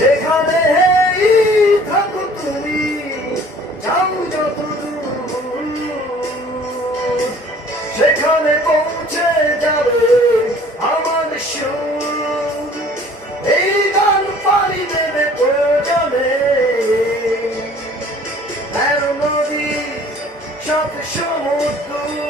যেখানে থাকো তুমি, যাও যত সেখানে পৌঁছে যাবে আমার সুর এই গান পাড়ি দেবে প্রয়োজনে। আর নদী, সব সমুদ্র।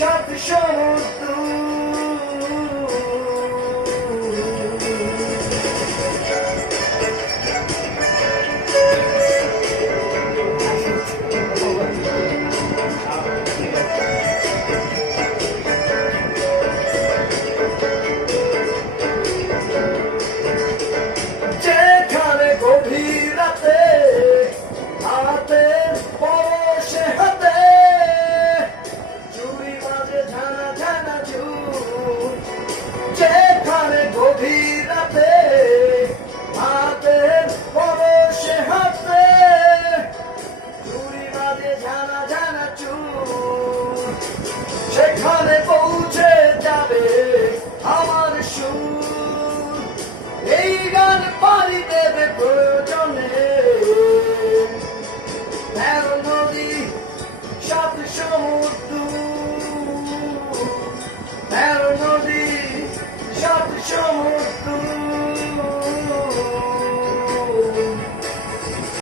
সাত সমুদ্র যেখানে তেরো নদী সাত সমুদ্র